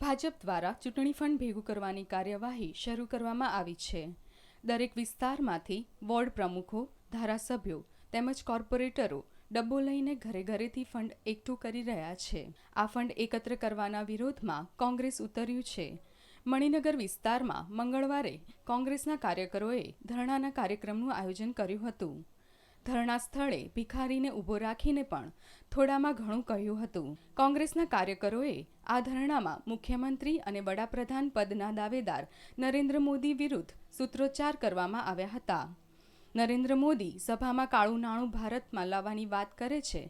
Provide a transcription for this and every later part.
ભાજપ દ્વારા ચૂંટણી ફંડ ભેગું કરવાની કાર્યવાહી શરૂ કરવામાં આવી છે। દરેક વિસ્તારમાંથી વોર્ડ પ્રમુખો, ધારાસભ્યો તેમજ કોર્પોરેટરો ડબ્બો લઈને ઘરે ઘરેથી ફંડ એકઠું કરી રહ્યા છે। આ ફંડ એકત્ર કરવાના વિરોધમાં કોંગ્રેસ ઉતર્યું છે। મણિનગર વિસ્તારમાં મંગળવારે કોંગ્રેસના કાર્યકરોએ ધરણાના કાર્યક્રમનું આયોજન કર્યું હતું। ધરણા સ્થળે ભિખારીને ઊભો રાખીને પણ થોડામાં ઘણું કહ્યું હતું। કોંગ્રેસના કાર્યકરોએ આ ધરણામાં મુખ્યમંત્રી અને વડાપ્રધાન પદના દાવેદાર નરેન્દ્ર મોદી વિરુદ્ધ સૂત્રોચ્ચાર કરવામાં આવ્યા હતા। નરેન્દ્ર મોદી સભામાં કાળું નાણું ભારતમાં લાવવાની વાત કરે છે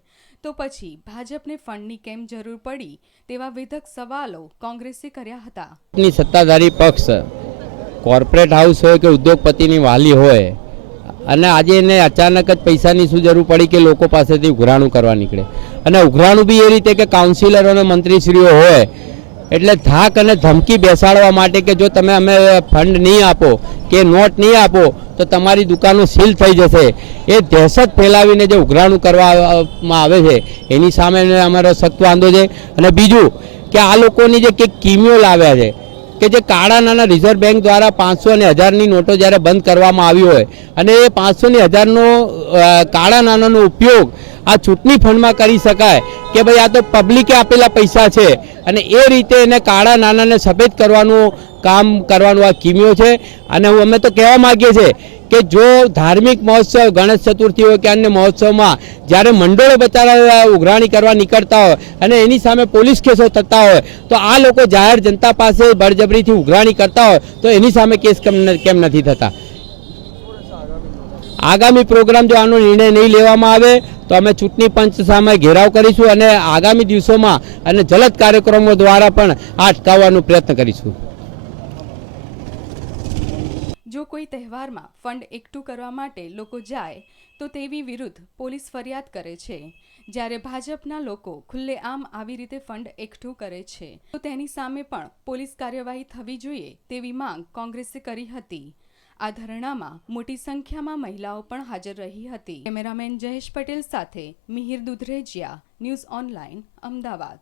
તો પછી ભાજપને ફંડની કેમ જરૂર પડી તેવા વિધક સવાલો કોંગ્રેસે કર્યા હતા। સત્તાધારી પક્ષ કોર્પોરેટ હાઉસ હોય કે ઉદ્યોગપતિની વાલી હોય અને આજે એને અચાનક જ પૈસાની શું જરૂર પડી કે લોકો પાસેથી ઉઘરાણું કરવા નીકળે અને ઉઘરાણું બી એ રીતે કે કાઉન્સિલરો અને મંત્રીશ્રીઓ હોય એટલે ધાક અને ધમકી બેસાડવા માટે કે જો તમે અમે ફંડ નહીં આપો કે નોટ નહીં આપો તો તમારી દુકાનો સીલ થઈ જશે। એ દહેશત ફેલાવીને જે ઉઘરાણું કરવામાં આવે છે એની સામે અમારો સખ્ત વાંધો છે। અને બીજું કે આ લોકોની જે કંઈક કિમીઓ લાવ્યા છે કે જે કાળા નાના રિઝર્વ બેંક દ્વારા 500 અને 1000ની નોટો જ્યારે બંધ કરવામાં આવી હોય અને એ 500 અને 1000નો કાળા નાનાનો ઉપયોગ આ ચૂંટણી ફંડમાં કરી શકાય કે ભાઈ આ તો પબ્લિકે આપેલા પૈસા છે અને એ રીતે એને કાળા નાનાને સફેદ કરવાનું કામ કરવાનું આ કિમીઓ છે। અને અમે તો કહેવા માગીએ છીએ કે જો ધાર્મિક મહોત્સવ ગણેશ ચતુર્થી હોય કે અન્ય મહોત્સવમાં જ્યારે મંડળો બચારા ઉઘરાણી કરવા નીકળતા હોય અને એની સામે પોલીસ કેસો થતા હોય તો આ લોકો જાહેર જનતા પાસે બળજબરીથી ઉઘરાણી કરતા હોય તો એની સામે કેસ કેમ નથી થતા। આગામી પ્રોગ્રામ જો આનો નિર્ણય નહીં લેવામાં આવે તો અમે ચૂંટણી પંચ સામે ઘેરાવ કરીશું અને આગામી દિવસોમાં અને જલદ કાર્યક્રમો દ્વારા પણ આ અટકાવવાનો પ્રયત્ન કરીશું। જો કોઈ તહેવારમાં ફંડ એકઠું કરવા માટે લોકો જાય તો તેવી વિરુદ્ધ પોલીસ ફરિયાદ કરે છે, જ્યારે ભાજપના લોકો ખુલ્લેઆમ આવી રીતે ફંડ એકઠું કરે છે તો તેની સામે પણ પોલીસ કાર્યવાહી થવી જોઈએ તેવી માંગ કોંગ્રેસે કરી હતી। આ ધરણામાં મોટી સંખ્યામાં મહિલાઓ પણ હાજર રહી હતી। કેમેરામેન જયેશ પટેલ સાથે મિહિર દુધરેજિયા, ન્યૂઝ ઓનલાઈન, અમદાવાદ।